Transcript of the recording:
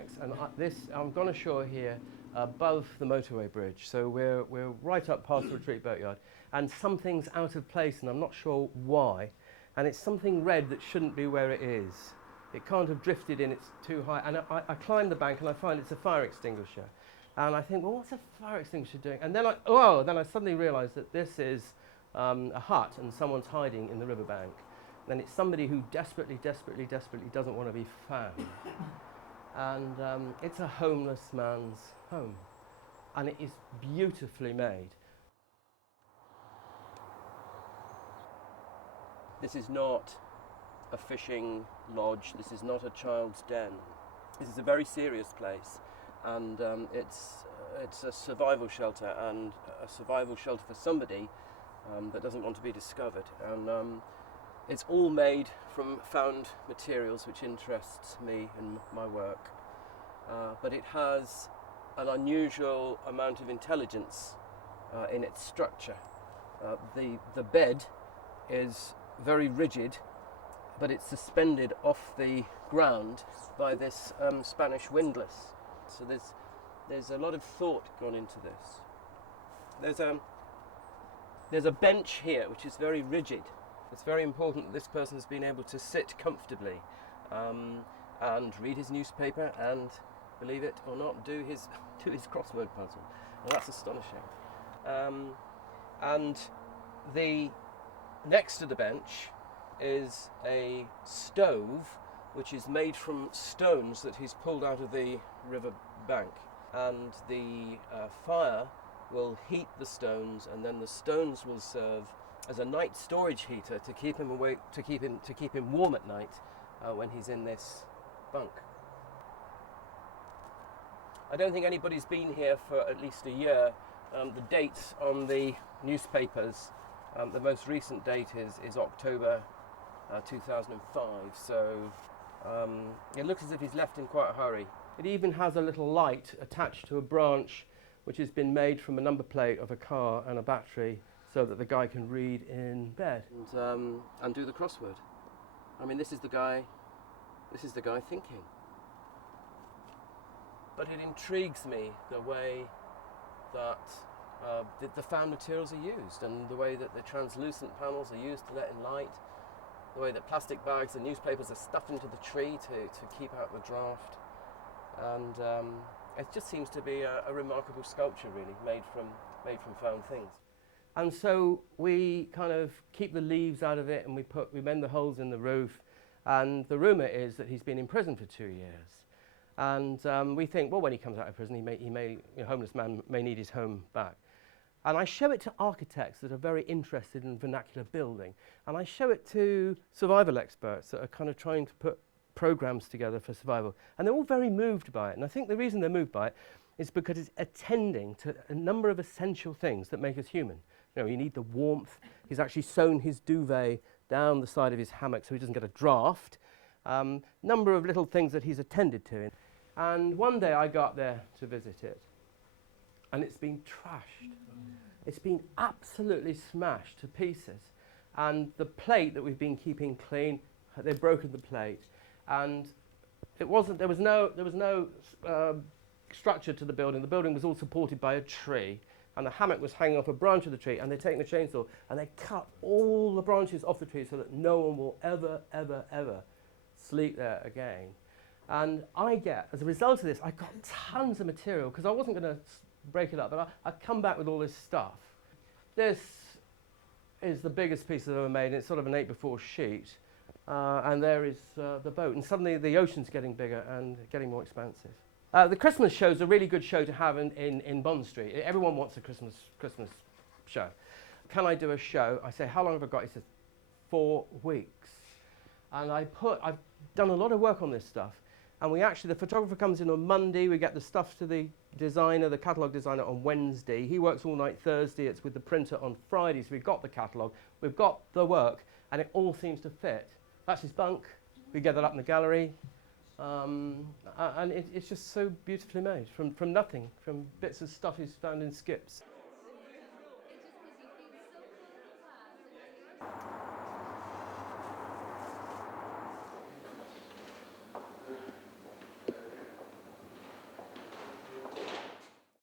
architects, and I'm gone ashore here above the motorway bridge. So we're right up past the Retreat Boatyard, and something's out of place, and I'm not sure why. And it's something red that shouldn't be where it is. It can't have drifted in, it's too high. And I climb the bank and I find it's a fire extinguisher. And I think, well, what's a fire extinguisher doing? And then I suddenly realise that this is a hut and someone's hiding in the riverbank. And it's somebody who desperately doesn't want to be found. And it's a homeless man's home. And it is beautifully made. This is not a fishing lodge, this is not a child's den. This is a very serious place, and it's a survival shelter, and a survival shelter for somebody that doesn't want to be discovered. And it's all made from found materials, which interests me in my work. But it has an unusual amount of intelligence in its structure. The bed is very rigid, but it's suspended off the ground by this Spanish windlass. So there's a lot of thought gone into this. There's a bench here which is very rigid. It's very important that this person has been able to sit comfortably and read his newspaper and, believe it or not, do his crossword puzzle. Well, that's astonishing. And next to the bench is a stove which is made from stones that he's pulled out of the river bank, and the fire will heat the stones, and then the stones will serve as a night storage heater to keep him awake, to keep him warm at night when he's in this bunk. I don't think anybody's been here for at least a year. The dates on the newspapers, the most recent date is October 2005, so it looks as if he's left in quite a hurry. It even has a little light attached to a branch which has been made from a number plate of a car and a battery, so that the guy can read in bed and do the crossword. I mean, this is the guy thinking. But it intrigues me the way that the found materials are used, and the way that the translucent panels are used to let in light, the way that plastic bags and newspapers are stuffed into the tree to keep out the draft. And it just seems to be a remarkable sculpture, really, made from found things. And so we kind of keep the leaves out of it, and we mend the holes in the roof. And the rumour is that he's been in prison for 2 years. And we think, well, when he comes out of prison, a homeless man may need his home back. And I show it to architects that are very interested in vernacular building. And I show it to survival experts that are kind of trying to put programs together for survival. And they're all very moved by it. And I think the reason they're moved by it is because it's attending to a number of essential things that make us human. You know, you need the warmth. He's actually sewn his duvet down the side of his hammock so he doesn't get a draft. Number of little things that he's attended to. And one day I got there to visit it, and it's been trashed. It's been absolutely smashed to pieces. And the plate that we've been keeping clean, they've broken the plate. And there was no structure to the building. The building was all supported by a tree, and the hammock was hanging off a branch of the tree, and they've taken the chainsaw and they cut all the branches off the tree so that no one will ever sleep there again. And as a result of this, I got tons of material, because I wasn't going to break it up, but I come back with all this stuff. This is the biggest piece I've ever made, and it's sort of an 8x4 sheet. And there is the boat, and suddenly the ocean's getting bigger and getting more expansive. The Christmas show is a really good show to have in Bond Street. Everyone wants a Christmas show. Can I do a show? I say, how long have I got? He says, 4 weeks. And I've done a lot of work on this stuff. And the photographer comes in on Monday, we get the stuff to the designer, the catalogue designer, on Wednesday. He works all night Thursday, it's with the printer on Friday, so we've got the catalogue, we've got the work, and it all seems to fit. That's his bunk, we get that up in the gallery, and it's just so beautifully made, from nothing, from bits of stuff he's found in skips.